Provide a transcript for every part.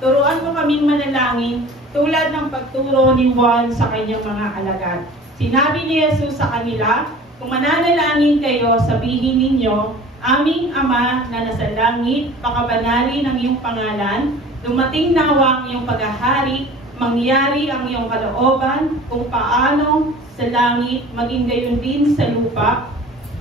Turuan mo kaming manalangin tulad ng pagturo ni Juan sa kanyang mga alagad. Sinabi ni Jesus sa kanila, kung mananalangin kayo, sabihin ninyo, aming Ama na nasa langit, pakabanalin ang iyong pangalan, dumating nawa ang iyong paghahari, mangyari ang iyong kalooban, kung paano sa langit, maging gayon din sa lupa.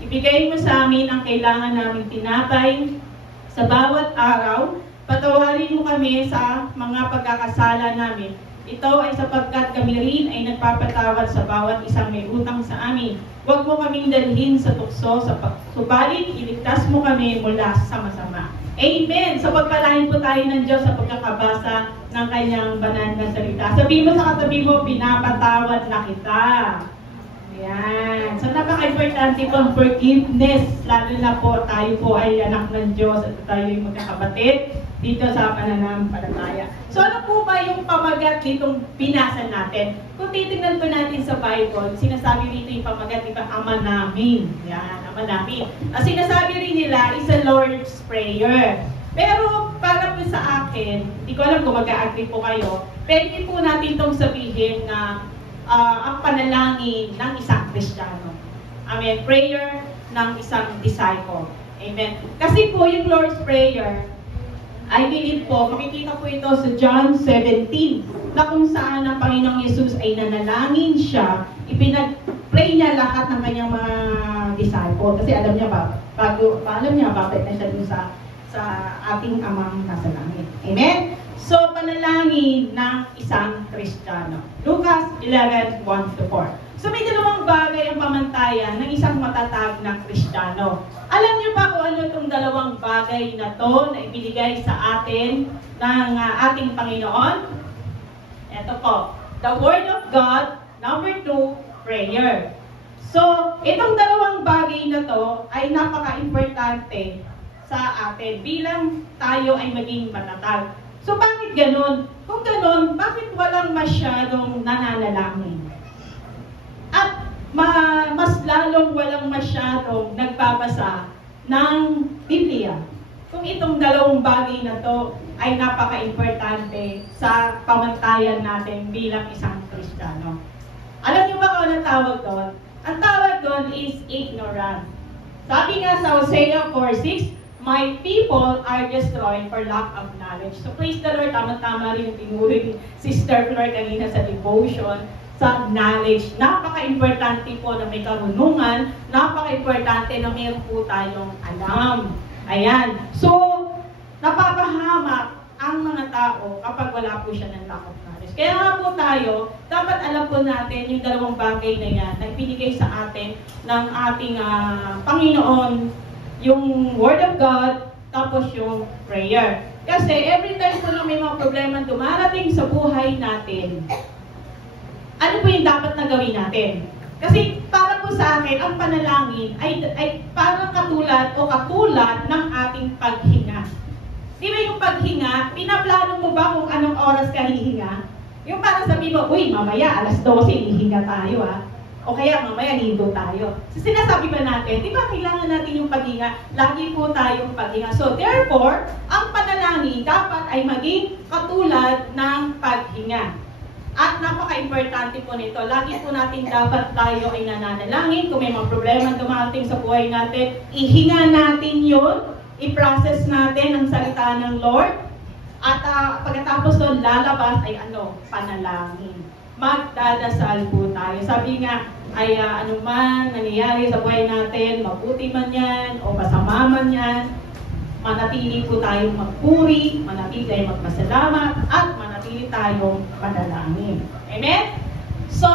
Ibigay mo sa amin ang kailangan naming tinapay sa bawat araw. Patawarin mo kami sa mga pagkakasala namin. Ito ay sapagkat kami rin ay nagpapatawad sa bawat isang may utang sa amin. Huwag mo kaming dalhin sa tukso, subalit iligtas mo kami mula sa masama. Amen! So pagpalain po tayo ng Diyos sa pagkakabasa ng kanyang banal na salita. Sabihin mo sa katabi mo, pinapatawad na kita. Ayan. So napaka-importante po ang forgiveness. Lalo na po tayo po ay anak ng Diyos at tayo ay magkakapatid dito sa pananampalataya. So ano po ba yung pamagat ditong binasa natin? Kung titignan po natin sa Bible, sinasabi dito yung pamagat, di ba, Ama namin. Yan, Ama namin. Sinasabi rin nila is a Lord's Prayer. Pero para po sa akin, hindi ko alam kung mag-a-agree po kayo, pwede po natin itong sabihin na ang panalangin ng isang Kristiyano. Amen. Prayer ng isang disciple. Amen. Kasi po yung Lord's Prayer, I believe po, makikita po ito sa John 17, na kung saan ang Panginoong Yesus ay nanalangin siya, ipinag-pray niya lahat ng kanyang mga disciple. Kasi alam niya ba, alam niya bakit na siya dun sa ating amang nasa langit. Amen? So, panalangin ng isang Kristiyano. Lucas 11:1-4. So, may dalawang bagay ang pamantayan ng isang matatag na Kristiyano. Alam niyo ba kung ano itong dalawang bagay na to na ibinigay sa atin ng ating Panginoon? Ito po, the Word of God, number 2, prayer. So, itong dalawang bagay na to ay napaka-importante sa atin bilang tayo ay maging matatag. So, bakit ganun? Kung ganun, bakit walang masyadong nananalangin? At mas lalong walang masyadong nagbabasa ng Biblia. Kung itong dalawang bagay na to ay napaka-importante sa pamantayan natin bilang isang Kristiyano. Alam niyo ba kung anong tawag doon? Ang tawag doon is ignorant. Sabi nga sa Hosea 4:6, my people are destroyed for lack of knowledge. So praise the Lord, tama-tama rin yung tinuro ni Sister Flor kanina sa devotion, sa knowledge. Napaka-importante po na may karunungan, napaka-importante na mayroon po tayong alam. Ayan. So, napapahamak ang mga tao kapag wala po siya ng lack of knowledge. Kaya nga po tayo, dapat alam po natin yung dalawang bagay na yan na ibinigay sa atin ng ating Panginoon, yung Word of God, tapos yung prayer. Kasi every time po na may mga problema dumarating sa buhay natin, ano po yung dapat na gawin natin? Kasi para po sa akin, ang panalangin ay parang katulad ng ating paghinga. Di ba yung paghinga, pinaplano mo ba kung anong oras ka hihinga? Yung parang sabi mo, uy, mamaya alas 12, hihinga tayo O kaya mamaya lindo tayo. So, sinasabi ba natin, di ba kailangan natin yung paghinga? Lagi po tayong paghinga. So therefore, ang panalangin dapat ay maging katulad ng paghinga. At napaka-importante po nito. Lagi po natin dapat tayo ay nananalangin. Kung may mga problema dumating sa buhay natin, ihinga natin yun. I-process natin ang salita ng Lord. At pagkatapos doon, lalabas ay panalangin. Magdadasal po tayo. Sabi nga, ay anuman nangyayari sa buhay natin, mabuti man yan o masama man yan, manatili po tayong magpuri, manatili tayong magpasalamat, at manatili tayong manalangin. Amen? So,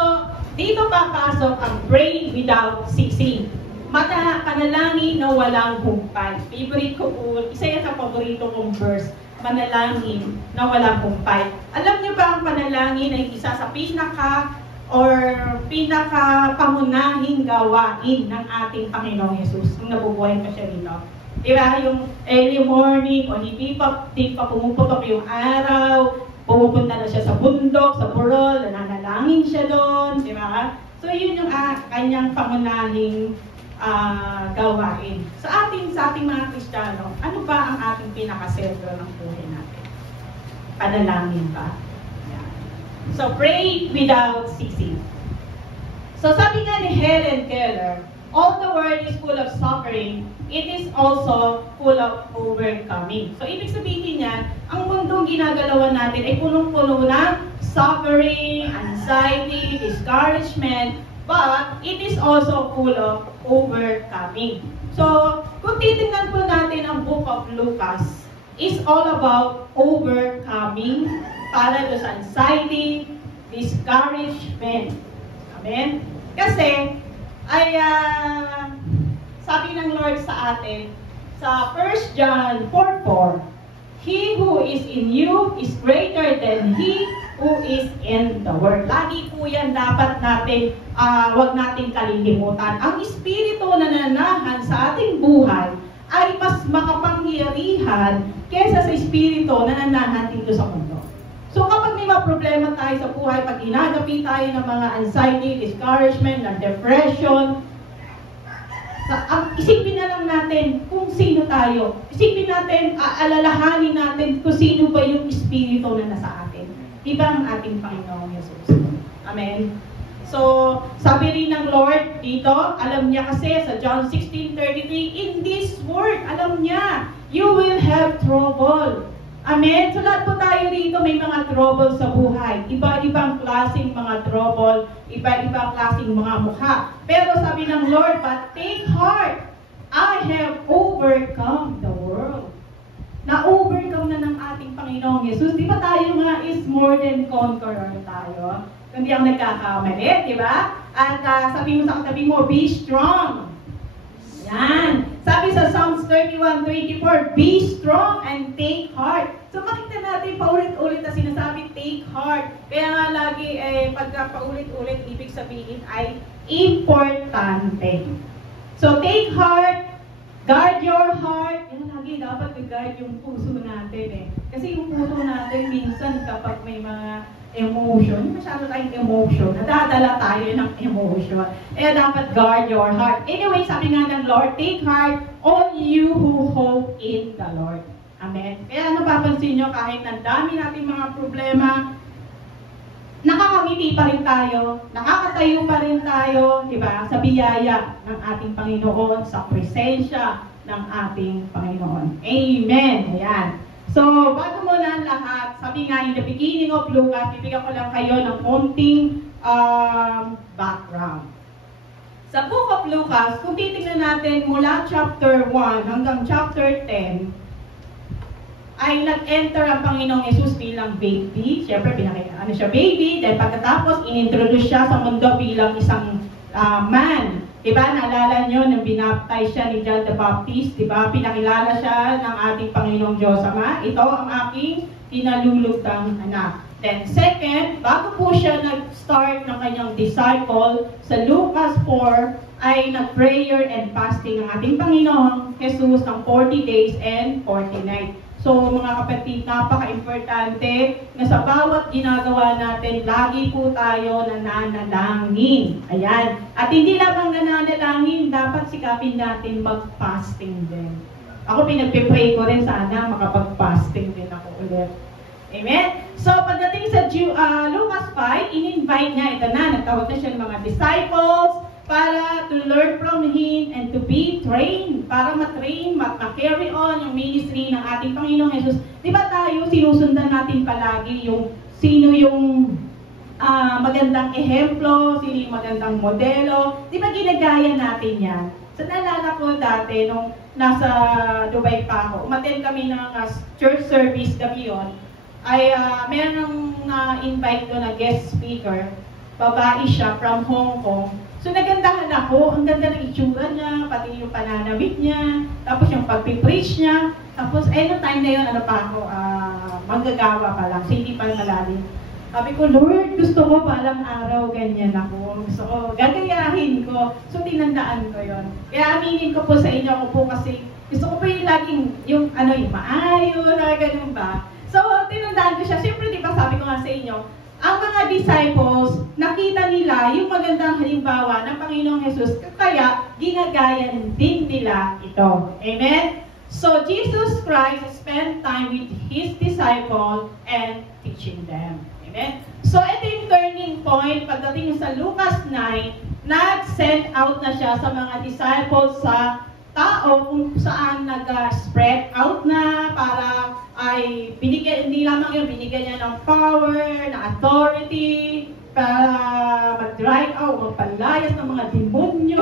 dito papasok ang pray without ceasing. Panalangin na walang humpay. Favorite ko po, isa yan sa paborito kong verse, manalangin na walang humpay. Alam niyo ba ang panalangin ay isa sa pinaka-pangunahing gawain ng ating Panginoong Yesus nung nabubuhay pa siya dito? Diba, yung early morning, o hindi pa pumuputok yung araw, pumupunta na siya sa bundok, sa burol, nananalangin siya doon, diba? So yun yung kanyang pangunahing gawain. Sa ating mga Kristiyano, ano ba ang ating pinakasentro ng buhay natin? Panalangin ba? Yan. So, pray without ceasing. So, sabi nga ni Helen Keller, all the world is full of suffering, it is also full of overcoming. So, ibig sabihin niyan, ang mundong ginagalawan natin ay punong-puno ng suffering, anxiety, discouragement, but it is also full of overcoming. So, kung titingnan po natin ang book of Lucas, is all about overcoming para sa anxiety, discouragement. Amen? Kasi, ay sabi ng Lord sa atin, sa 1 John 4:4, He who is in you is greater than he who is in the world. Lagi po yan dapat natin, wag natin kalilimutan. Ang Espiritu na nananahan sa ating buhay ay mas makapangyarihan kaysa sa Espiritu na nananahan dito sa mundo. So kapag may mga problema tayo sa buhay, pag inagapi tayo ng mga anxiety, discouragement, ng depression, isipin na lang natin kung sino tayo. Isipin natin, alalahanin natin kung sino ba yung Espiritu na nasa atin. Diba ang ating Panginoong Jesus? Amen? So, sabi rin ng Lord dito, alam niya kasi sa John 16:33, in this word, alam niya, you will have trouble. Amen? So lahat po tayo rito may mga trouble sa buhay. Iba-ibang klaseng mga trouble, iba-ibang klaseng mga mukha. Pero sabi ng Lord, but take heart, I have overcome the world. Na-overcome na ng ating Panginoong Jesus. Di ba tayo nga is more than conqueror tayo? Kundi ang nagkakamali, di ba? At sabi mo sa katabi mo, be strong. Yan. Sabi sa Psalms 31:24, be strong and take heart. So makita natin paulit-ulit na sinasabi, take heart. Kaya nga lagi, pagka paulit-ulit, ibig sabihin ay importante. So take heart, guard your heart. Yan lagi, dapat i-guard yung puso natin Kasi yung puso natin, minsan kapag may mga emotion, masyado tayong emotion, nadadala tayo ng emotion. Dapat guard your heart. Anyway, sabi nga ng Lord, take heart, all you who hope in the Lord. Amen. Kaya napapansin nyo, kahit ang dami nating mga problema, nakakangiti pa rin tayo, nakakatayo pa rin tayo, di ba? Sa biyaya ng ating Panginoon, sa presensya ng ating Panginoon. Amen. Ayan. So, bago muna ang lahat, sabi nga in the beginning of Lucas, bibigyan ko lang kayo ng konting background. Sa book of Lucas, kung titingnan natin mula chapter 1 hanggang chapter 10, ay nag-enter ang Panginoong Jesus bilang baby. Siyempre, pinakita siya baby, dahil pagkatapos, inintroduce siya sa mundo bilang isang man. Diba, naalala nyo, nang binaptize siya ni John the Baptist, diba, pinakilala siya ng ating Panginoong Diyos Ama, ito ang aking tinalulugtang anak. Then second, bago po siya nag-start ng kanyang disciple, sa Lucas 4, ay nag-prayer and fasting ng ating Panginoong Jesus ng 40 days and 40 nights. So mga kapatid, napaka-importante na sa bawat ginagawa natin, lagi po tayo nananalangin. Ayan. At hindi lamang nananalangin, dapat sikapin natin mag-fasting din. Ako pinagpipray ko rin sana makapag-fasting din ako ulit. Amen? So pagdating sa Lucas 5, in-invite niya, ito na, nagtawag na siya ng mga disciples, para to learn from Him and to be trained, para ma-train, ma-carry on yung ministry ng ating Panginoong Jesus. Di ba tayo, sinusundan natin palagi yung sino yung magandang ehemplo, sino yung magandang modelo. Di ba ginagaya natin yan? So naalala ko dati, nung nasa Dubai pa ako, umattend kami ng church service gabi yun, ay meron invite ko na guest speaker, babae siya from Hong Kong. So nagandahan ako, ang ganda ng itsura niya, pati yung pananawit niya, tapos yung pag-preach niya, tapos no time na yun, ano pa ako, manggagawa pa lang, so hindi pa malalim. Sabi ko, Lord, gusto ko palang araw, ganyan ako. Gusto ko, gagayahin ko. So tinandaan ko yun. Kaya aminin ko po sa inyo, ako po kasi, gusto ko po yung laging, yung maayos, ganun ba? So tinandaan ko siya, siyempre di ba sabi ko nga sa inyo, ang mga disciples, nakita nila yung magandang halimbawa ng Panginoong Jesus, kaya ginagayan din nila ito. Amen? So Jesus Christ spent time with His disciples and teaching them. Amen? So ito yung turning point pagdating sa Lucas 9, nag-send out na siya sa mga disciples sa tao kung saan nag-spread out na para ay binigyan, hindi lamang yun, binigyan niya ng power, ng authority, para mag-drive out, magpalayas ng mga demonyo,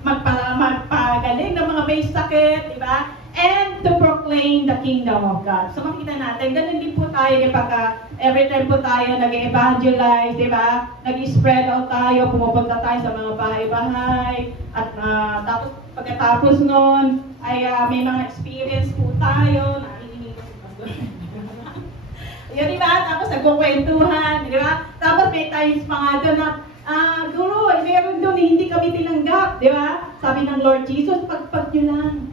magpagaling ng mga may sakit, di ba? And to proclaim the kingdom of God. So makita natin, ganun din po tayo kapag every time po tayo nag-evangelize, di ba? Nag-spread out tayo, pumupunta tayo sa mga bahay-bahay, at tapos pagkatapos nun, ay may mga experience po tayo, naiinigos si Pastor. Yun, di ba? Tapos nagkukwentuhan, di ba? Tapos may times pa nga doon na, Guru, meron doon, hindi kami tinanggap, di ba? Sabi ng Lord Jesus, pagpag nyo lang.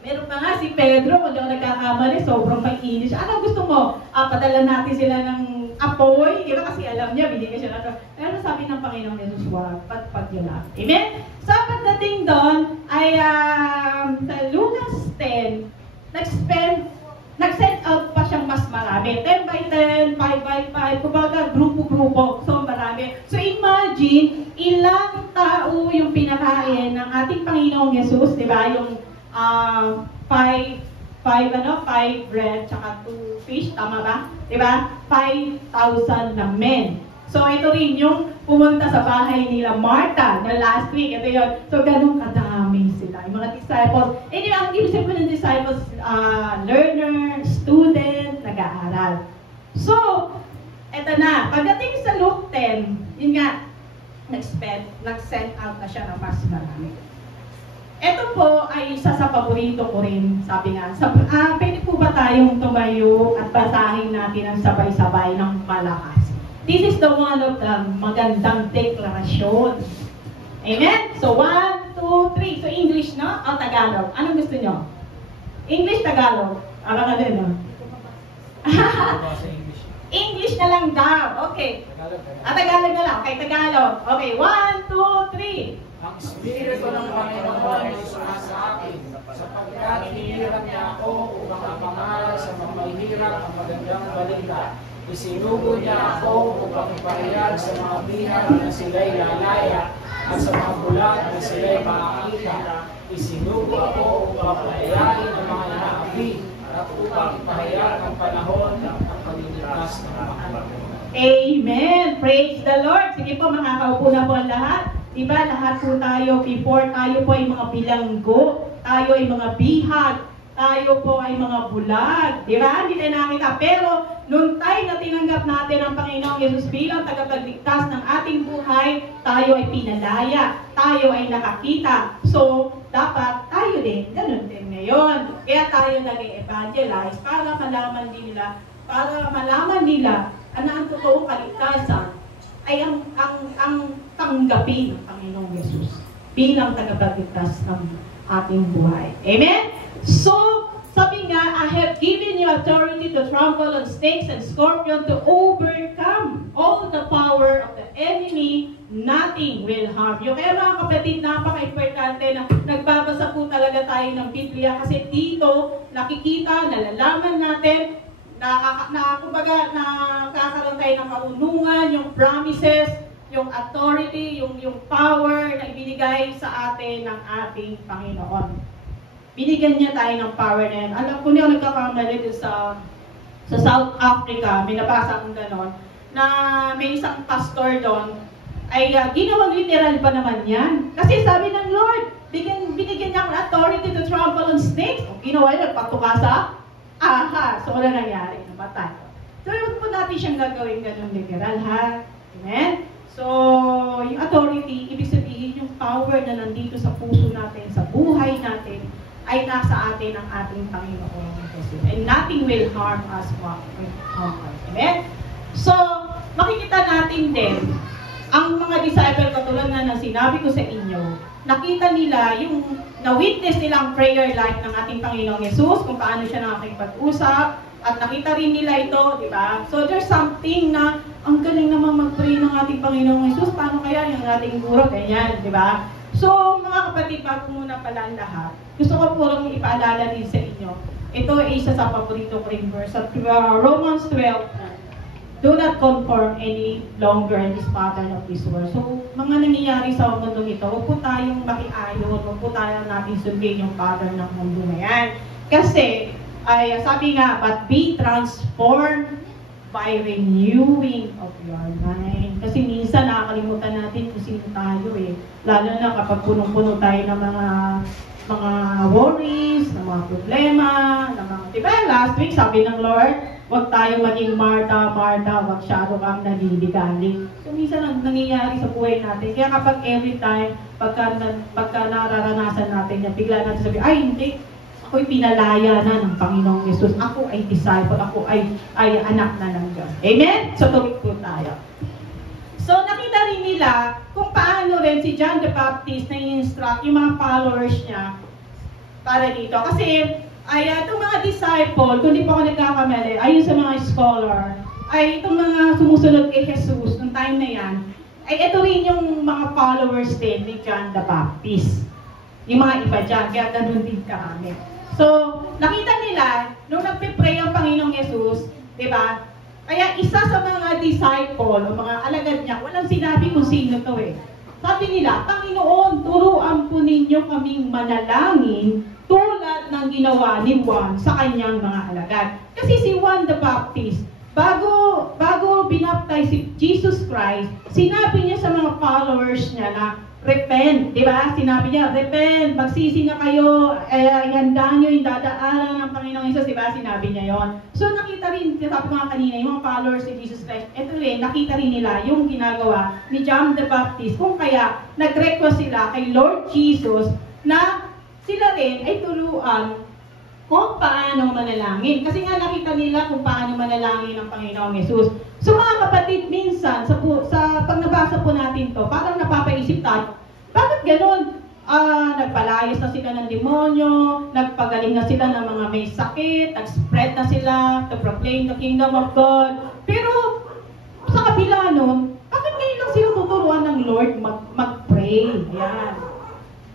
Meron pa nga si Pedro, kung daw nagkakamali, sobrang mainit siya. Ano gusto mo? Padala natin sila ng apoy, di ba? Kasi alam niya, binigay siya na ito. Pero sabi ng Panginoong Jesus, wag, pagpag nyo lang. Amen? So, pagdating doon, ay sa Lucas 10, nag-send out pa siyang mas marami. 10 by 10, 5 by 5, kumbaga grupo-grupo. So, marami. So, imagine, ilang tao yung pinakain ng ating Panginoong Jesus, di ba? Yung 5 bread, tsaka 2 fish, tama ba? Di ba? 5,000 na men. So, ito rin yung pumunta sa bahay nila Martha na last week. Ito yun. So, ganun kadami sila. Yung mga disciples. Di ba, ang ibig sabihin ng disciples, learner, student, nag-aaral. So, eto na. Pagdating sa Luke 10, yun nga, nag-send out na siya ng mas marami. Ito po ay isa sa paborito ko rin, sabi nga. Pwede po ba tayong tumayo at basahin natin ang sabay-sabay ng malakas? This is the one of the magandang deklarasyon. Amen? So, 1, 2, 3. So, English, no? O Tagalog? Anong gusto nyo? English, Tagalog? Ara ka din, no? English na lang daw. Okay. Tagalog na lang. Okay, Tagalog. Okay, 1, 2, 3. Ang Espiritu ng Panginoon ay sumasa akin, sapagkat hinirang niya ako upang mapangaral sa mga mahihirap ang magandang balita. Isinugo niya ako upang ipahayag sa mga bihag na sila'y lalaya at sa mga bulag na sila'y makakita. Isinugo ako upang pahayain ang mga inaapi at upang ipahayag ang panahon ng pagliligtas ng mga. Amen! Praise the Lord! Sige po, makakaupo na po ang lahat. Diba, lahat po tayo, before tayo po ay mga bilanggo, tayo ay mga bihag, tayo po ay mga bulag. Diba? Hindi tayo nakita. Pero, nung time na tinanggap natin ang Panginoong Yesus bilang tagapagligtas ng ating buhay, tayo ay pinalaya. Tayo ay nakakita. So, dapat tayo din, ganun din ngayon. Kaya tayo nag-evangelize para malaman nila na ang totoong kaligtasan ay ang tanggapin ng Panginoong Yesus bilang tagapagligtas ng ating buhay. Amen? So, sabi nga, I have given you authority to trample on snakes and scorpions to overcome all the power of the enemy. Nothing will harm you. Kaya mga kapatid, napaka-importante na nagbabasa po talaga tayo ng Biblia kasi dito nakikita, nalalaman natin kumbaga, nakakaroon tayo ng kaunungan, yung promises, yung authority, yung power na ibinigay sa atin ng ating Panginoon. Binigyan niya tayo ng power na yan. Alam ko niyo, nagkakamali din sa South Africa, may nabasa akong ganon, na may isang pastor doon, ay ginawang literal pa naman yan. Kasi sabi ng Lord, binigyan niya ng authority to trample on snakes. O ginawa niya, nagpatuka sa so wala nangyari, namatay. So, huwag po natin siyang gagawin ganun literal, ha? Amen? So, yung authority, ibig sabihin yung power na nandito sa puso natin, sa buhay natin, ay nasa atin ang ating Panginoon. And nothing will harm us. Amen? So, makikita natin din, ang mga disciple, katulad na sinabi ko sa inyo, nakita nila yung na-witness nilang prayer life ng ating Panginoong Yesus, kung paano siya nakakipag-usap, at nakita rin nila ito, di ba? So there's something na, ang galing naman mag-pray ng ating Panginoong Yesus, paano kaya yung ating guro, ganyan, di ba? So, mga kapatid, bago muna pala ang lahat, gusto ko purong ipaalala din sa inyo. Ito ay isa sa paborito ko rin verse sa Romans 12. Do not conform any longer in this pattern of this world. So, mga nangyayari sa mundo ito, huwag po tayong makiayon, huwag po tayong natin sundin yung pattern ng mundo na yan. Kasi, ay sabi nga, but be transformed by renewing of your mind. Kasi minsan nakakalimutan natin kung sino tayo eh. Lalo na kapag punong-puno tayo ng mga worries, ng mga problema, ng mga, diba, last week sabi ng Lord, huwag tayo maging Martha, masyado kang naliligalig. So minsan ang nangyayari sa buhay natin. Kaya kapag every time, pagka nararanasan natin yan, bigla natin sabi, ay hindi, ako'y pinalaya na ng Panginoong Yesus. Ako ay disciple, ako ay anak na ng Diyos. Amen? So tuloy po tayo. So nakita rin nila kung paano rin si John the Baptist na i-instruct yung mga followers niya para dito. Kasi ay itong mga disciple, kung di pa ako nagkakamali, ayon sa mga scholar, ay itong mga sumusunod kay Jesus noong time na yan, ay ito rin yung mga followers din ni John the Baptist. Yung mga iba dyan, kaya ganun din kami. So, nakita nila, nung nagpe-pray ang Panginoong Yesus, di ba? Kaya isa sa mga disciple, o mga alagad niya, walang sinabi kung sino to eh. Sabi nila, Panginoon, turuan po ninyo kaming manalangin tulad ng ginawa ni Juan sa kanyang mga alagad. Kasi si Juan the Baptist, bago binaptize si Jesus Christ, sinabi niya sa mga followers niya na, repent, di ba? Sinabi niya, repent, magsisi na kayo, ihandaan niyo yung dadaanan ng Panginoong Hesus, di ba? Sinabi niya yon. So nakita rin, sabi ko nga kanina, yung mga followers ni Jesus Christ, ito rin, nakita rin nila yung ginagawa ni John the Baptist, kung kaya nag-request sila kay Lord Jesus na sila rin ay turuan kung paano manalangin. Kasi nga nakita nila kung paano manalangin ng Panginoong Hesus. So mga kapatid, minsan, sa pag nabasa po natin to, parang napapaisip tayo, bakit ganun? Nagpalayas na sila ng demonyo, nagpagaling na sila ng mga may sakit, nag-spread na sila to proclaim the kingdom of God. Pero sa kabila nun, bakit ngayon lang sila tuturuan ng Lord mag-pray? Ayan.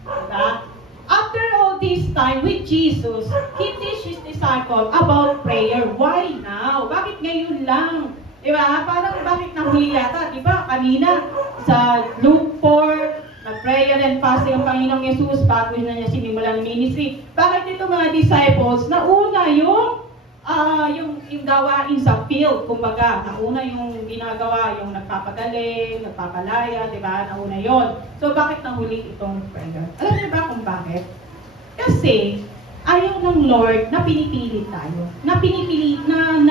Diba? After all this time with Jesus, He teach His disciples about prayer. Why now? Bakit ngayon lang? Diba? Parang bakit nahuli yata? Diba? Kanina sa Luke 4, nag-prayer and fasting ang Panginoong Yesus bago na niya sinimulan ng ministry. Bakit ito mga disciples? Nauna yung gawain sa field, kumbaga. Nauna yung ginagawa, yung nagpapagaling, nagpapalaya, diba? Nauna yon. So bakit nahuli itong prayer? Alam niyo ba kung bakit? Kasi ayaw ng Lord na pinipilit tayo. Napipilitan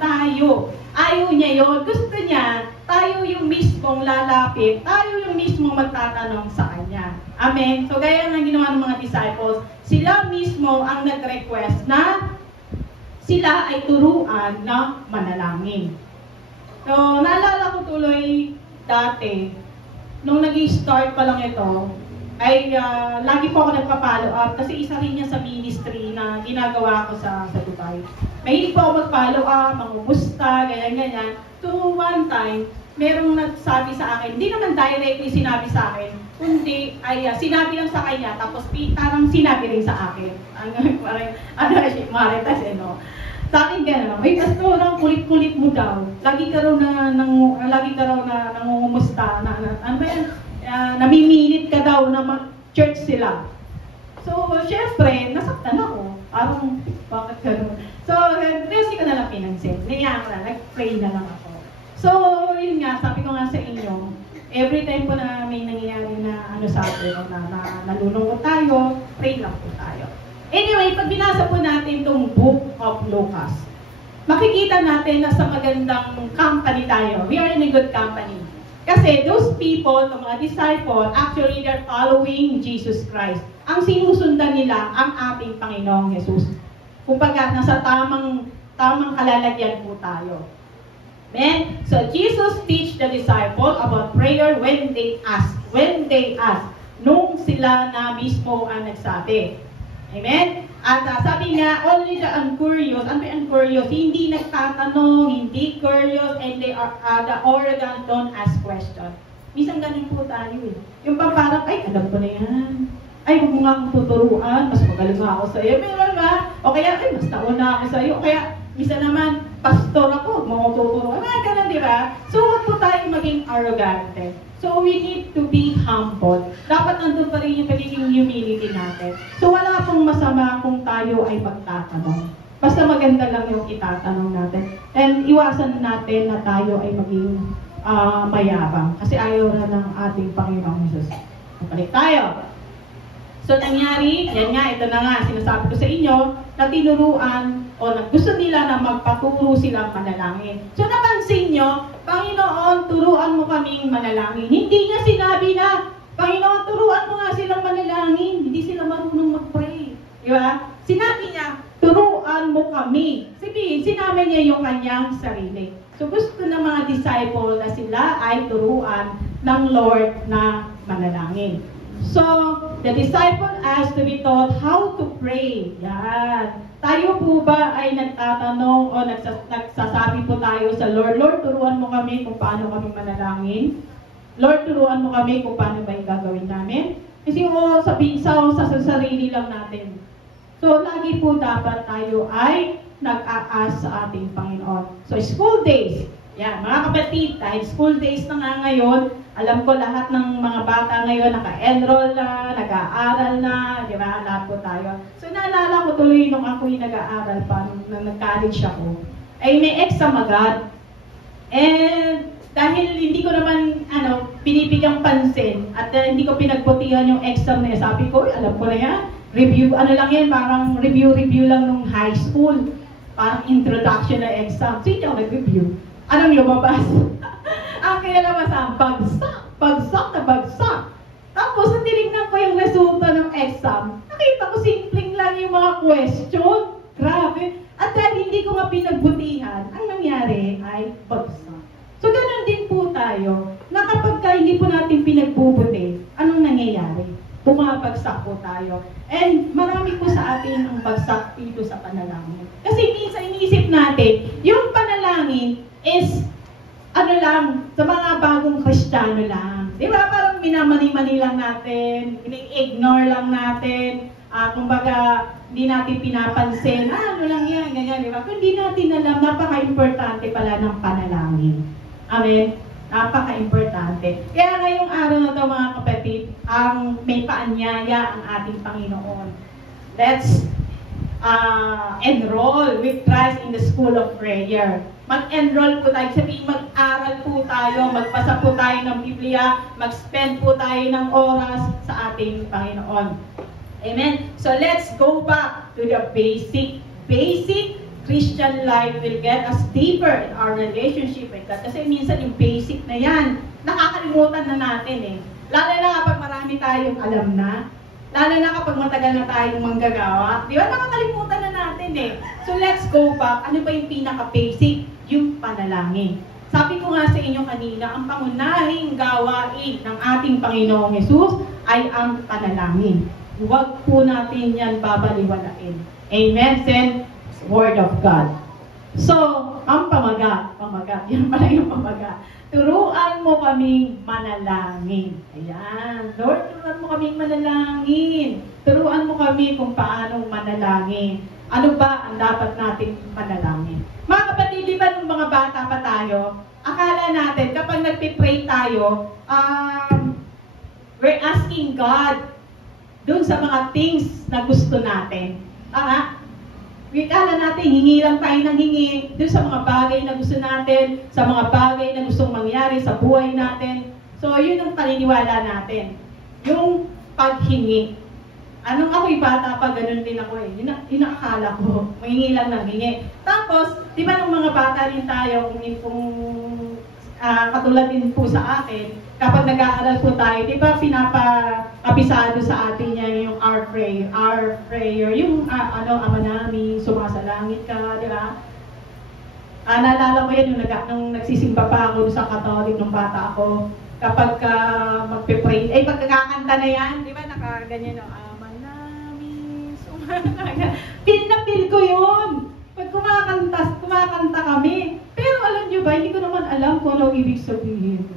tayo. Ayaw niya yon. Gusto niya, tayo yung mismong lalapit, tayo yung mismong magtatanong sa Kanya. Amen? So, gaya ng ginawa ng mga disciples, sila mismo ang nag-request na sila ay turuan na manalangin. So, naalala ko tuloy dati, nung nag-start pa lang ito, ay lagi po ako nagpa-follow up kasi isa rin niya sa ministry na ginagawa ko sa Dubai. Mahilig po ako mag-follow up, mangumusta, ganyan-ganyan. So one time, merong nagsabi sa akin, hindi naman directly sinabi sa akin, kundi ay sinabi lang sa kanya, tapos parang sinabi rin sa akin. Maritas no? Sa akin gano'n, may pastorang kulit-kulit mo daw. Lagi ka raw na nangungumusta, ano ba yan? Namimilit ka daw na mag-church sila. So, syempre, nasaktan ako. Parang, bakit gano'n? So, kasi ko na lang pinansin. Naiyak na, nag-pray na lang ako. So, yun nga, sabi ko nga sa inyo, every time po na may nangyayari na sa atin, na nalulungkot tayo, pray lang po tayo. Anyway, pag binasa po natin itong Book of Lucas, makikita natin na sa magandang company tayo. We are in a good company. Kasi those people, mga disciple, actually they're following Jesus Christ. Ang sinusundan nila ang ating Panginoong Jesus. Kumbaga, nasa tamang kalalagyan po tayo. Amen? So, Jesus teach the disciple about prayer when they ask. Nung sila na mismo ang nagsabi. Amen? At sabi nga, only the uncurious, hindi nagtatanong, hindi curious, and they are the arrogant, don't ask questions. Minsan ganun po tayo eh. Yung parang, ay, alam ko na yan. Ay, huwag mo nga akong tuturuan, mas magaling nga ako sa'yo. Meron ba? O kaya, ay, mas nauna ako sa'yo. O kaya, minsan naman, pastor ako, huwag mo akong tuturuan. Mga ganun, di ba? So, huwag po tayo maging arrogante. So, we need to be humble. Dapat nandun pa rin yung pagiging humility natin. So, wala pong masama kung tayo ay magtatanong. Basta maganda lang yung itatanong natin. And iwasan natin na tayo ay maging mayabang. Kasi ayaw na ng ating Panginoong Jesus. Balik tayo. So nangyari, yan nga, ito na nga, sinasabi ko sa inyo, na tinuruan o gusto nila na magpaturo silang manalangin. So napansin nyo, Panginoon, turuan mo kaming manalangin. Hindi niya sinabi na, Panginoon, turuan mo nga silang manalangin. Hindi sila marunong mag-pray. Di ba? Sinabi niya, turuan mo kami. Sabihin, sinabi niya yung kanyang sarili. So gusto ng mga disciple na sila ay turuan ng Lord na manalangin. So, the disciple asked to be taught how to pray. Yan. Tayo po ba ay nagtatanong o nagsasabi po tayo sa Lord, Lord, turuan mo kami kung paano kami manalangin? Lord, turuan mo kami kung paano ba yung gagawin namin? Kasi sa sarili lang natin. So, lagi po dapat tayo ay nag-a-ask sa ating Panginoon. So, school days. Yan, mga kapatid, dahil school days na nga ngayon, alam ko lahat ng mga bata ngayon naka-enroll na, nag-aaral na, di ba? Lahat po tayo. So, naalala ko tuloy nung ako'y nag-aaral pa, nung nag-college ako, ay may exam agad. And dahil hindi ko naman binibigyang pansin at hindi ko pinagbutihan yung exam na yan, sabi ko, alam ko na yan. Review, lang yan, parang review lang nung high school. Parang introduction na exam. So, hindi ako nag-review. Anong lumabas? Ang kinalabasan, bagsak na bagsak. Tapos, nung tinignan ko yung resulta ng exam, nakita ko simpleng lang yung mga question. Grabe. At dahil hindi ko nga pinagbutihan, ang nangyari ay bagsak. So, ganun din po tayo, na kapag hindi po natin pinagbubuti, anong nangyayari? Bumabagsak po tayo. And marami po sa atin ang bagsak dito sa panalangin. Kasi minsan iniisip natin, yung panalangin is, lang, sa mga bagong Kristiyano lang. Di ba? Parang minamani-mani lang natin, ini-ignore lang natin, kumbaga, hindi natin pinapansin, ano lang yan, ganyan, di ba? Kung hindi natin alam, napaka-importante pala ng panalangin. Amen? Napaka-importante. Kaya ngayong araw na ito, mga kapatid, ang may paanyaya ang ating Panginoon. Let's enroll with Christ in the school of prayer. Mag-enroll po tayo, sabihin mag-aral po tayo, magbasa po tayo ng Biblia, mag-spend po tayo ng oras sa ating Panginoon. Amen? So let's go back to the basic Christian life will get us deeper in our relationship with God. Kasi minsan yung basic na yan, nakakalimutan na natin eh. Lalo na kapag marami tayong alam na, lalo na kapag matagal na tayong manggagawa, di ba nakakalimutan na natin eh. So let's go back. Ano ba yung pinaka-basic? Yung panalangin. Sabi ko nga sa inyo kanina, ang pangunahing gawain ng ating Panginoong Hesus ay ang panalangin. Huwag po natin yan babaliwalain. Amen? Send Word of God. So, ang pamagat, yan pala yung pamagat. Turuan mo kaming manalangin. Ayan. Lord, turuan mo kaming manalangin. Turuan mo kami kung paano manalangin. Ano ba ang dapat nating manalangin? Mga kapatid, di ba nung mga bata pa tayo, akala natin kapag nagpipray tayo, we're asking God dun sa mga things na gusto natin. Akala natin, hingi lang tayo ng hingi dun sa mga bagay na gusto natin, sa mga bagay na gustong mangyari sa buhay natin. So, yun ang paniniwala natin. Yung paghingi. Anong ako'y bata pa, ganun din ako eh. Yun ang akala ko. Mangingi lang ng hingi. Tapos, di ba nung mga bata rin tayo, kung katulad din po sa akin, kapag nag-aaral po tayo, di ba pinapakapisado sa atin yan yung our prayer, yung Ama namin, sumasalangit ka, di ba? Naalala ko yan nung nagsisimba pa ako sa Catholic nung bata ako, kapag magpe-pray, pagkakanta na yan, di ba, nakaganyan, Ama namin, feel na feel ko yun. Pag kumakanta kami. Pero alam nyo ba, hindi ko naman alam kung ano ibig sabihin.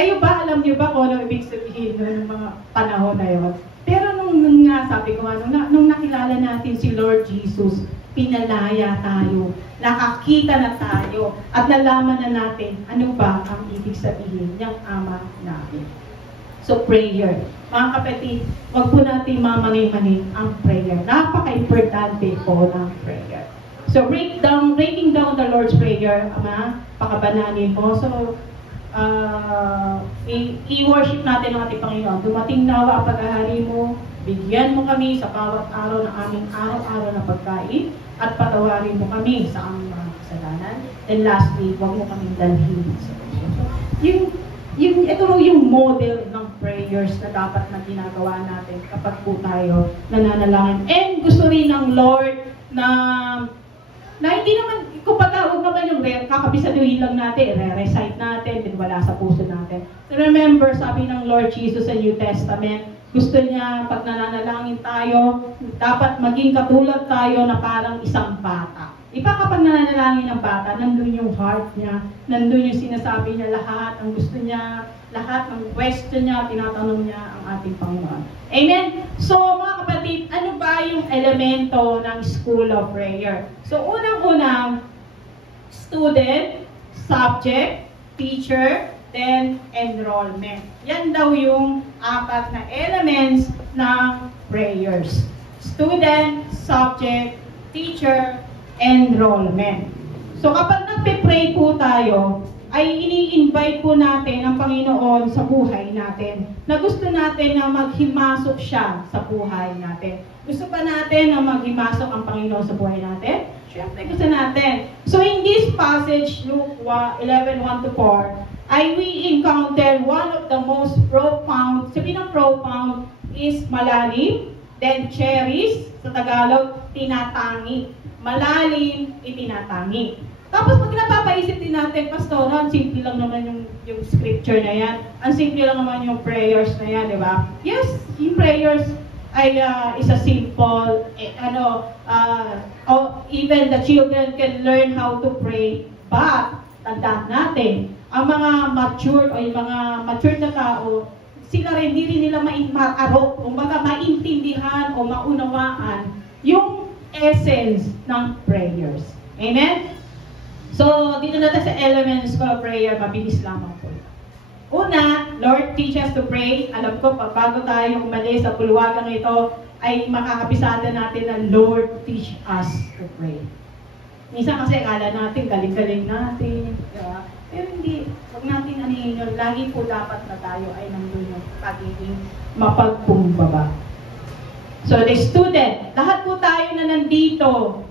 Kayo ba, alam niyo ba kung ano ibig sabihin ng mga panahon na yun? Pero nung nga, sabi ko, nung nakilala natin si Lord Jesus, pinalaya tayo, nakakita na tayo, at nalaman na natin ano ba ang ibig sabihin ng Ama natin. So, prayer. Mga kapatid, wag po natin mamani-mani ang prayer. Napaka-importante po ng prayer. So, breaking down the Lord's Prayer, Ama, pakabananin mo. So, i-worship natin ang ating Panginoon. Dumating nawa ang paghahari mo, bigyan mo kami sa bawat araw ng aming araw-araw na pagkain, at patawarin mo kami sa aming mga kasalanan. And lastly, huwag mo kaming dalhin sa puso. So, ito yung model ng prayers na dapat na ginagawa natin kapag po tayo nananalangin. And gusto rin ng Lord na hindi naman, kung patawag naman yung kakabisaduhin lang natin, re-recite natin, din wala sa puso natin. So remember, sabi ng Lord Jesus sa New Testament, gusto niya, pag nananalangin tayo, dapat maging katulad tayo na parang isang bata. Kapag nananalangin ng bata, nandun yung heart niya, nandun yung sinasabi niya lahat, ang gusto niya, lahat ng question niya, tinatanong niya ang ating Panginoon. Amen? So, mga kapatid, ano ba yung elemento ng School of Prayer? So, unang-unang, student, subject, teacher, then enrollment. Yan daw yung apat na elements ng prayers. Student, subject, teacher, enrollment. So kapag nagpe-pray po tayo, ay ini-invite po natin ang Panginoon sa buhay natin. Na gusto natin na maghimasok siya sa buhay natin. Gusto pa natin na maghimasok ang Panginoon sa buhay natin? Siyempre gusto natin. So in this passage, Luke 11:1-4, ay we encounter one of the most profound, sabi ng profound is malalim, then cherish, sa Tagalog, tinatangi. Malalim, itinatangi. Tapos pag napapaisip din natin, Pastor, ang simple lang naman yung scripture na yan. Ang simple lang naman yung prayers na yan, di ba? Yes, yung prayers ay is a simple, even the children can learn how to pray, but tandaan natin, ang mga mature o yung mga mature na tao, sila rin, hindi rin nila ma-arok, o maintindihan o maunawaan yung essence ng prayers. Amen? So, dito natin sa elements of prayer, mabilis lamang po. Una, Lord, teach us to pray. Alam ko, bago tayo umalis sa puluwagang ito, ay makakabisada natin na Lord, teach us to pray. Minsan kasi akala natin, galing-galing natin. Diba? Pero hindi, huwag natin anihin yun. Lagi po dapat na tayo ay nandun yung pagiging mapagpumbaba. So, the student, lahat po tayo na nandito,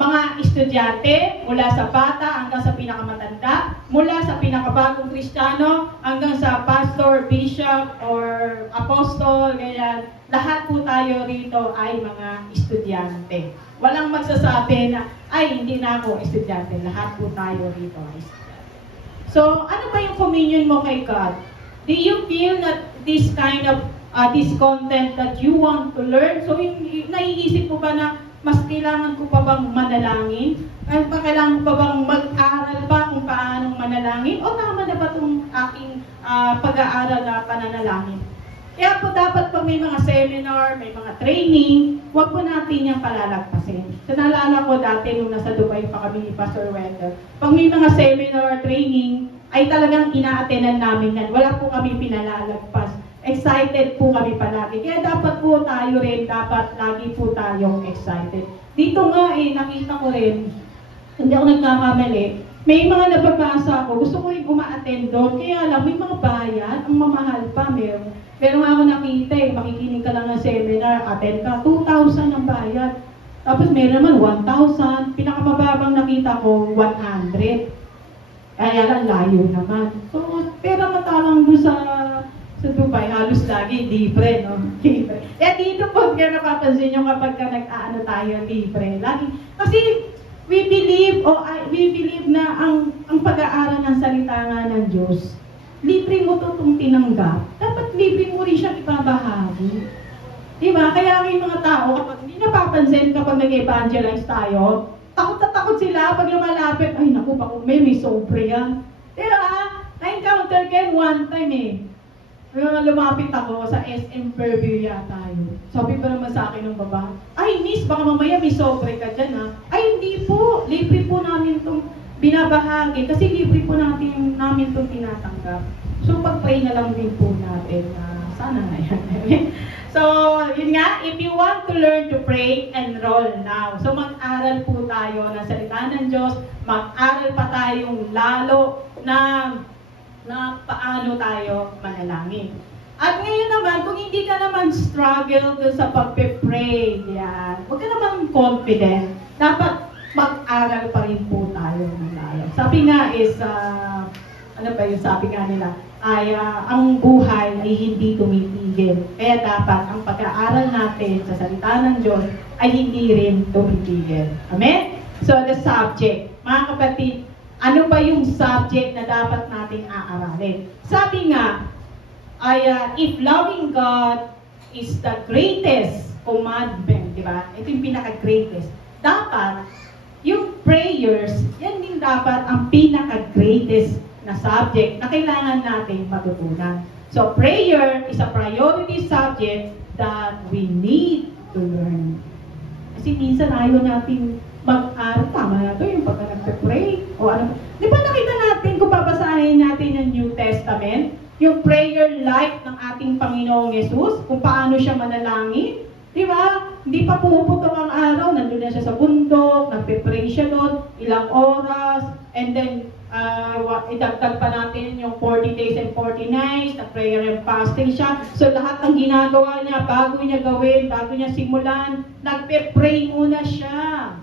mga estudyante, mula sa bata hanggang sa pinakamatanda, mula sa pinakabagong Kristiyano hanggang sa pastor, bishop, or apostol, ganyan, lahat po tayo rito ay mga estudyante. Walang magsasabi na, ay, hindi na ako estudyante. Lahat po tayo rito ay estudyante. So, ano ba yung communion mo kay God? Do you feel that this kind of, this content that you want to learn? So, naiisip mo ba na, mas kailangan ko pa bang manalangin? Kailangan ko pa bang mag-aral pa kung paanong manalangin? O tama na ba itong aking pag-aaral na pananalangin? Kaya po dapat pag may mga seminar, may mga training, huwag po natin yung palalagpasin. So naalala ko dati nung nasa Dubai pa kami ni Pastor Wendell, pag may mga seminar, training, ay talagang ina-attenan namin yan. Wala po kami pinalalagpas. Excited po kami palagi. Kaya dapat po tayo rin, dapat lagi po tayong excited. Dito nga nakita ko rin, hindi ako nagkakamali, may mga nababasa ako, gusto ko rin uma-attend doon, kaya lang may mga bayan, ang mamahal pa meron. Pero nga ako nakita makikinig ka lang ng seminar, attend ka, 2,000 ang bayad. Tapos meron naman 1,000, pinakamababang nakita ko, 100. Kaya lang layo naman. So, pero matalang doon sa Dubai, halos lagi, libre, no? Libre. Kaya dito po, kaya napapansin nyo kapag ka nag-aano tayo, libre. Lagi. Kasi, we believe na ang pag-aaral ng salita nga ng Diyos, libre mo itong tinanggap. Dapat libre mo rin siya ibabahagi. Diba? Kaya may mga tao, kapag hindi napapansin kapag nag-evangelize tayo, takot na takot sila pag lumalapit, ay naku, may sobre yan. Diba? Na-encounter Pastor Ken, one time lumapit ako sa SM Fairview yata yun. Sabi pa naman sa akin ng baba, ay miss, baka mamaya may sobre ka dyan ha. Ay hindi po, libre po namin itong binabahagi kasi libre po namin itong tinatanggap. So pag-pray na lang din po natin sana na yan. So yun nga, if you want to learn to pray, enroll now. So mag-aral po tayo ng salita ng Diyos, mag-aral pa tayong lalo na paano tayo manalangin. At ngayon naman, kung hindi ka naman struggle dun sa pagpe-pray, yan, huwag ka naman confident. Dapat mag-aral pa rin po tayo ng lalo. Sabi nga is, ano ba yung sabi nga nila, ay ang buhay ay hindi tumitigil. Kaya dapat ang pag-aaral natin sa salita ng Diyos ay hindi rin tumitigil. Amen? So the subject, mga kapatid, ano ba yung subject na dapat nating aaralin? Sabi nga, ay if loving God is the greatest commandment, di ba? Ito yung pinaka-greatest. Dapat, yung prayers, yan din dapat ang pinaka-greatest na subject na kailangan nating matutunan. So, prayer is a priority subject that we need to learn. Kasi minsan ayaw natin mag-aral, tama na ito, yung pagka nagpe-pray, o ano. Di ba nakita natin, kung babasahin natin yung New Testament, yung prayer life ng ating Panginoong Yesus, kung paano siya manalangin, di ba? Hindi pa pumuputok ang araw, nandun na siya sa bundok, nagpe-pray siya doon, ilang oras, and then, idagdag pa natin yung 40 days and 40 nights, na prayer and fasting siya. So lahat ng ginagawa niya, bago niya gawin, bago niya simulan, nagpe-pray muna siya.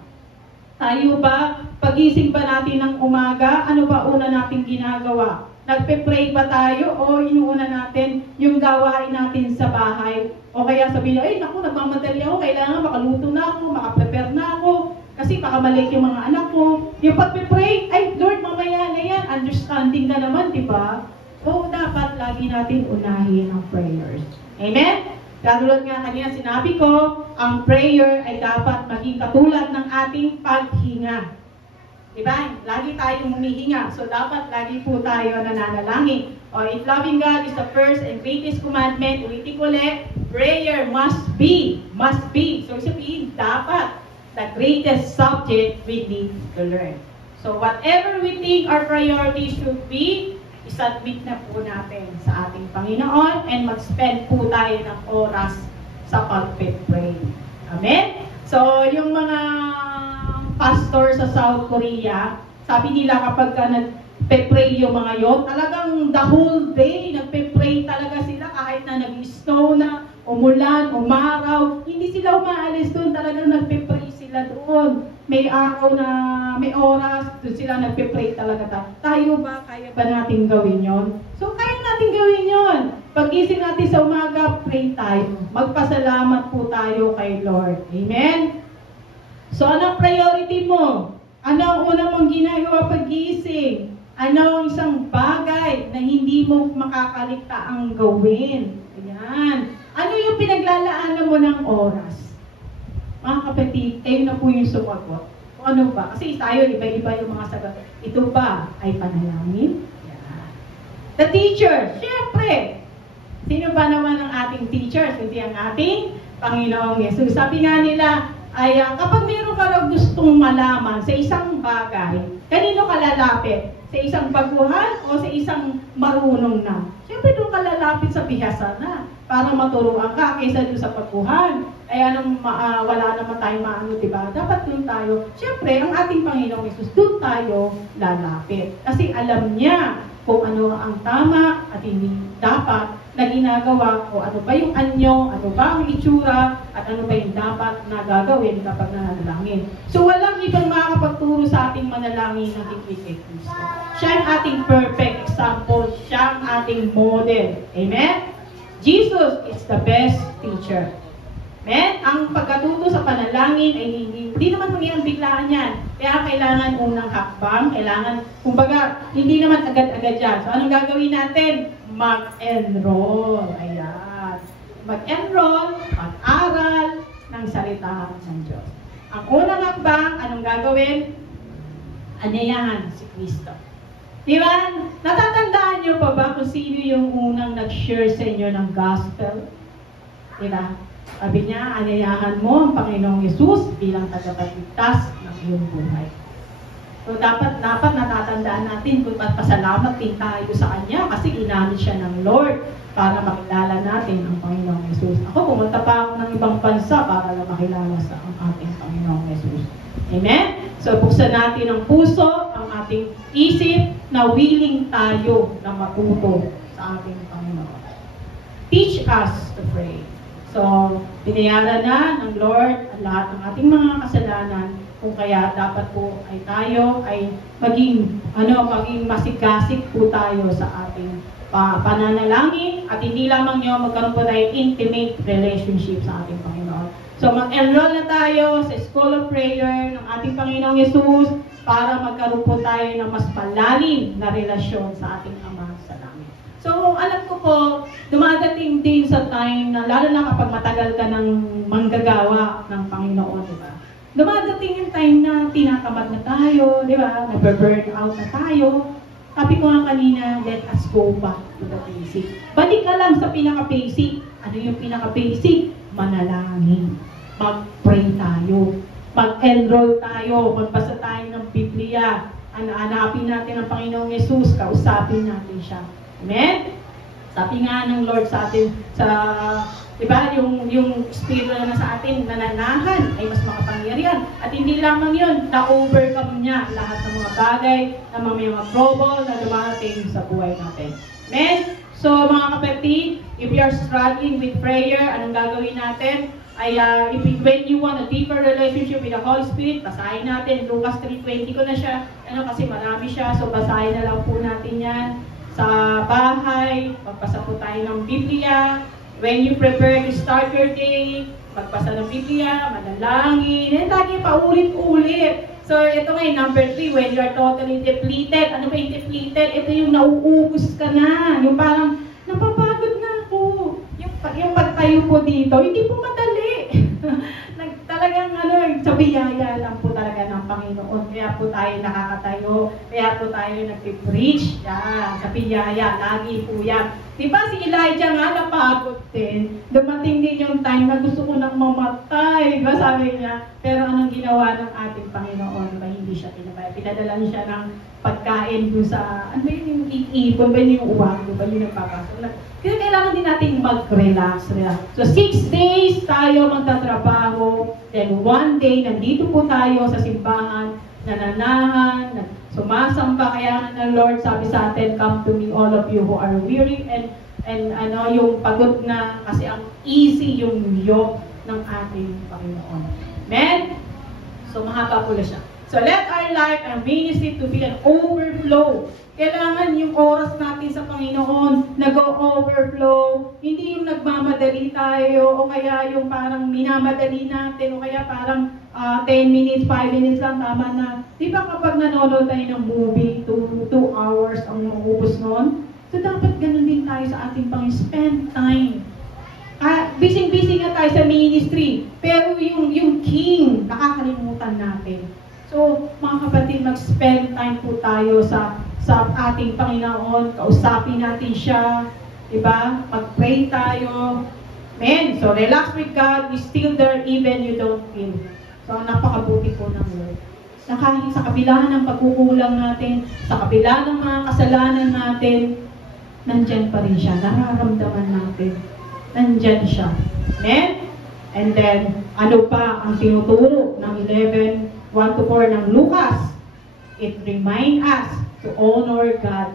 Tayo ba, pagising ba natin ng umaga, ano ba una nating ginagawa? Nagpe-pray ba tayo o inuuna natin yung gawain natin sa bahay? O kaya sabihin, ay naku, nagmamadali ako, kailangan makaluto na ako, makaprepare na ako, kasi baka maliit yung mga anak ko. Yung pagpe-pray, ay Lord, mamaya na yan, understanding ka naman, di ba? So dapat lagi natin unahin ang prayers. Amen? Katulad nga kanina sinabi ko, ang prayer ay dapat maging katulad ng ating paghinga. Diba? Lagi tayong humihinga. So, dapat lagi po tayo nananalangin. O, if loving God is the first and greatest commandment, ulitin ko ulit, prayer must be. So, sabihin, dapat the greatest subject we need to learn. So, whatever we think our priority should be, isubmit na po natin sa ating Panginoon and mag-spend po tayo ng oras sa pag-pray. Amen? So, yung mga pastor sa South Korea, sabi nila kapag nagpe-pray yung mga yon, talagang the whole day, nagpe-pray talaga sila kahit na nag-snow na, umulan, umaraw, hindi sila umaalis doon, talagang nagpe-pray sila doon. May araw na, may oras, doon sila nagpe-pray talaga. Tayo ba, kaya ba natin gawin yon? So, kaya natin gawin yon. Pag-ising natin sa umaga, pray tayo. Magpasalamat po tayo kay Lord. Amen? So, anong priority mo? Ano ang una mong ginagawa pag-iising? Ano ang isang bagay na hindi mo makakaligta ang gawin? Ayan. Ano yung pinaglalaanan mo ng oras? Mga kapatid, kayo na po yung sumagot. Kung ano ba? Kasi tayo, iba-iba yung mga sagot. Ito ba ay panalangin? Ayan. The teacher, syempre. Sino ba naman ang ating teacher? Hindi ang ating Panginoong Yesus. Sabi nga nila, ay kapag mayroon ka lang gustong malaman sa isang bagay, kanino ka lalapit? Sa isang baguhan o sa isang marunong na? Siyempre doon ka lalapit sa bihasa na para maturuan ka kaysa doon sa baguhan. Kaya wala naman tayong maano, diba? Dapat doon tayo. Siyempre, ang ating Panginoong Yesus, doon tayo lalapit. Kasi alam niya kung ano ang tama at hindi dapat na ginagawa o ano ba yung anyo, ano ba ang itsura, at ano ba yung dapat na gagawin kapag nanalangin. So walang ibang makakapagturo sa ating manalangin ng higit kay Kristo. Siya ang ating perfect example, siya ang ating model. Amen? Jesus is the best teacher. Amen? Ang pagkatuto sa panalangin ay hindi naman mangyayang biglaan yan. Kaya kailangan unang hakbang, kailangan, kumbaga, hindi naman agad-agad yan. So anong gagawin natin? Mag-enroll. Ayan. Mag-enroll, mag-aral ng salita ng Diyos. Ang unang hakbang, anong gagawin? Anyayahan si Kristo. Di ba? Natatandaan niyo pa ba kung sino yung unang nag-share sa inyo ng gospel? Di ba? Sabi niya, anyayahan mo ang Panginoong Yesus bilang tagapagligtas ng iyong buhay. So, dapat natatandaan natin kung pasalamat din tayo sa Kanya kasi ginamit siya ng Lord para makilala natin ang Panginoong Yesus. Ako, pumunta pa ako ng ibang bansa para lang makilala sa ang ating Panginoong Yesus. Amen? So, buksan natin ang puso, ang ating isip, na willing tayo na matuto sa ating Panginoon. Teach us to pray. So, binayaran na ng Lord ang lahat ng ating mga kasalanan, kung kaya dapat po ay tayo ay maging masigasig po tayo sa ating pananalangin at hindi lamang nyo magkaroon po tayo intimate relationship sa ating Panginoon. So mag-enroll na tayo sa School of Prayer ng ating Panginoong Yesus para magkaroon po tayo ng mas palalim na relasyon sa ating Ama sa langit. So alam ko po, dumadating din sa time na lalo na kapag matagal ka ng manggagawa ng Panginoon, di ba? Dumadating yung time na tinatamad na tayo, di ba? Nag-burn out na tayo. Sabi ko nga kanina, let us go back to the basic. Balik ka lang sa pinaka-basic. Ano yung pinaka-basic? Manalangin. Mag-pray tayo. Mag-enroll tayo. Magbasa tayo ng Biblia. Hanapin natin ang Panginoong Yesus. Kausapin natin siya. Amen? Sabi nga ng Lord sa atin, diba, yung Espiritu na nasa atin, nananahan, ay mas makapangyarihan. At hindi lamang yun, na-overcome niya lahat ng mga bagay, ng mga trouble na dumating sa buhay natin. Amen? So, mga kapatid, if you are struggling with prayer, anong gagawin natin? Ay, when you want a deeper relationship with the Holy Spirit, basahin natin. Lucas 3:20 ko na siya. Kasi marami siya. So, basahin na lang po natin yan sa bahay. Magbasa po tayo ng Biblia. When you prepare to start your day, magbasa ng Biblia, manalangin, and lagi pa ulit-ulit. So, ito ngayon, number 3, when you are totally depleted. Ano ba yung depleted? Ito yung nauubos ka na. Yung parang, napapagod na ako. Yung pagtayo po dito, hindi po madali. Talagang sa biyaya lang po talaga ng Panginoon. Kaya po tayo nakakatayo. Kaya po tayo nag-preach. Yan, sa biyaya. Lagi po yan. Diba si Elijah nga napagod din. Dumating din yung time na gusto ko nang mamatay. Diba sabi niya? Pero anong ginawa ng ating Panginoon? Diba hindi siya pinabaya? Pinadala siya ng pagkain doon sa, ano yung iipon ba yung uwag? Diba yung nagpapasok? Kaya kailangan din natin mag-relax. So 6 days tayo magtatrabaho. Then 1 day, nandito po tayo sa simbahan, nananahan, sumasamba. Kaya ng Lord sabi sa atin, come to me all of you who are weary and yung pagod na, kasi ang easy yung yoke ng ating Panginoon. Amen? So mahaba po siya. So let our life and ministry to be an overflow. Kailangan yung oras natin sa Panginoon nag-overflow. Hindi yung nagmamadali tayo o kaya yung parang minamadali natin o kaya parang 10 minutes, 5 minutes lang tama na. Di ba kapag nanonood tayo ng movie, 2 hours ang maubos noon? So dapat ganun din tayo sa ating Spend time. Busy-busy nga tayo sa ministry, pero yung King, nakakalimutan natin. So, mga kapatid, mag-spend time po tayo sa ating Panginoon, kausapin natin siya, diba? Mag-pray tayo. Amen. So, relax with God, He's still there even you don't feel. So, napakabuti po ng Lord. Kahit sa kabila ng pagkukulang natin, sa kabila ng mga kasalanan natin, nandyan pa rin siya. Nararamdaman natin. Nandyan siya. Amen? And then, ano pa ang tinuturo ng 11:1-4 ng Lucas? It reminds us to honor God,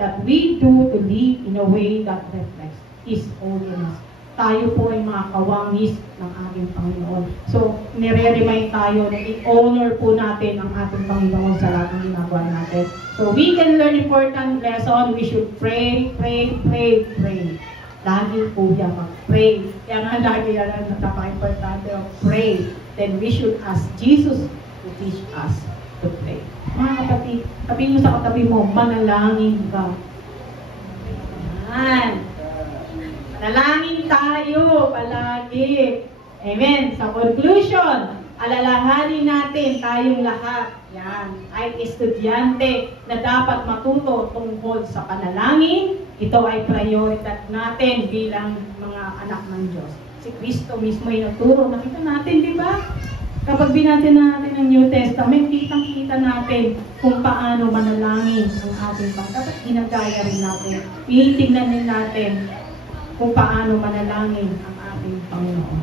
that we do to live in a way that reflects His holiness. Tayo po ay mga kawangis ng ating Panginoon. So, nire-remind tayo na i-honor po natin ang ating Panginoon sa lahat ng ginagawa natin. So, we can learn important lesson. We should pray, pray, pray, pray. Lagi po yan mag-pray. Kaya nga lagi yan ang napaka-importante of pray. Then we should ask Jesus to teach us to pray. Mga kapatid, sabihin mo sa katabi mo, manalangin ka. Ayan. Manalangin tayo palagi. Amen. Sa conclusion, alalahanin natin tayong lahat, yan, ay estudyante na dapat matuto tungkol sa panalangin. Ito ay prioridad natin bilang mga anak ng Diyos. Si Kristo mismo ay nagturo. Nakita natin, di ba? Kapag binati natin ang New Testament, kitang-kita natin kung paano manalangin ang ating Panginoon. Dapat ginagaya rin natin. Itingnan din natin kung paano manalangin ang ating Panginoon.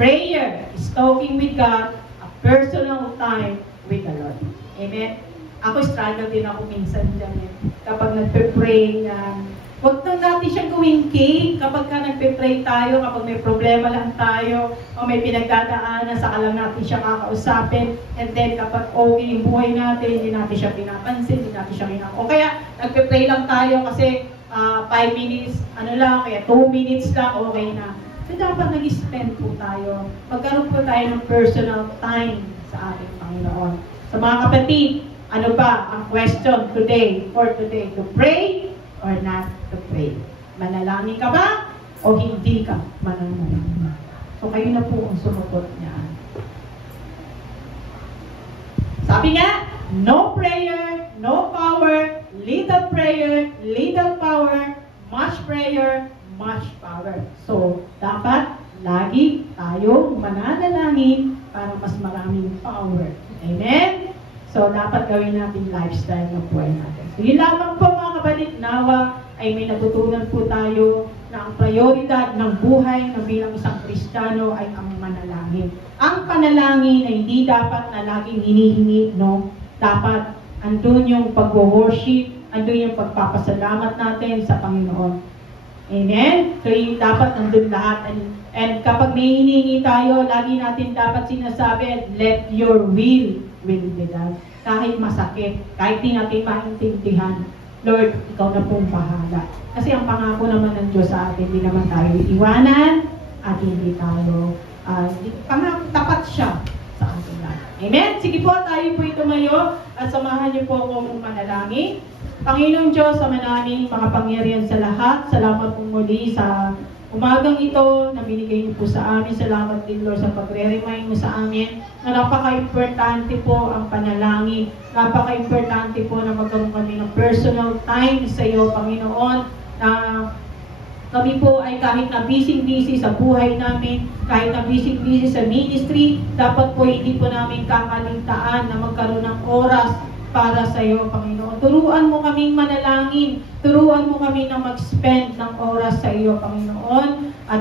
Prayer is talking with God, a personal time with the Lord. Amen? Ako struggle din ako minsan dyan. Kapag nagpe-pray yan, huwag na natin siyang gawing cake kapag ka nagpe-pray tayo, kapag may problema lang tayo, o may pinagdadaanan, saka lang natin siya kakausapin, and then kapag okay yung buhay natin, hindi natin siya pinapansin, hindi natin siya O kaya, nagpe-pray lang tayo kasi 5 minutes, kaya 2 minutes lang, okay na. So, dapat nag-spend po tayo. Magkaroon po tayo ng personal time sa ating Panginoon. Sa mga kapatid, ano ba ang question today, to pray or not to pray? Manalangin ka ba o hindi ka manalangin? So kayo na po ang sumugot niyan. Sabi nga, no prayer, no power, little prayer, little power, much prayer, much power. So, dapat lagi tayong mananalangin para mas maraming power. Amen? So, dapat gawin natin lifestyle ng buhay natin. So, yun lamang po mga kapatid, nawa ay may natutunan po tayo na ang prioridad ng buhay na bilang isang Kristiyano ay ang manalangin. Ang panalangin ay hindi dapat na laging hinihingi, no? Dapat andun yung pag-worship, andun yung pagpapasalamat natin sa Panginoon. Amen? So, yung dapat nandun lahat. And kapag may hinihingi tayo, lagi natin dapat sinasabi, let your will be done. Kahit masakit, kahit di natin maintindihan, Lord, ikaw na pong bahala. Kasi ang pangako naman ng Diyos sa atin, hindi naman tayo iiwanan at hindi tayo, tapat siya sa ating lahat. Amen? Sige po, tayo po tumayo at samahan niyo po akong manalangin. Panginoong Diyos, Ama namin, makapangyarihan sa lahat, salamat po muli sa umagang ito na binigay niyo po sa amin. Salamat din, Lord, sa pagre-remind mo sa amin na napaka-importante po ang panalangin. Napaka-importante po na magkaroon kami ng personal time sa iyo, Panginoon, na kami po ay kahit na busy-busy sa buhay namin, kahit na busy-busy sa ministry, dapat po hindi po namin kakaligtaan na magkaroon ng oras para sa iyo, Panginoon. Turuan mo kaming manalangin. Turuan mo kami na mag-spend ng oras sa iyo, Panginoon. At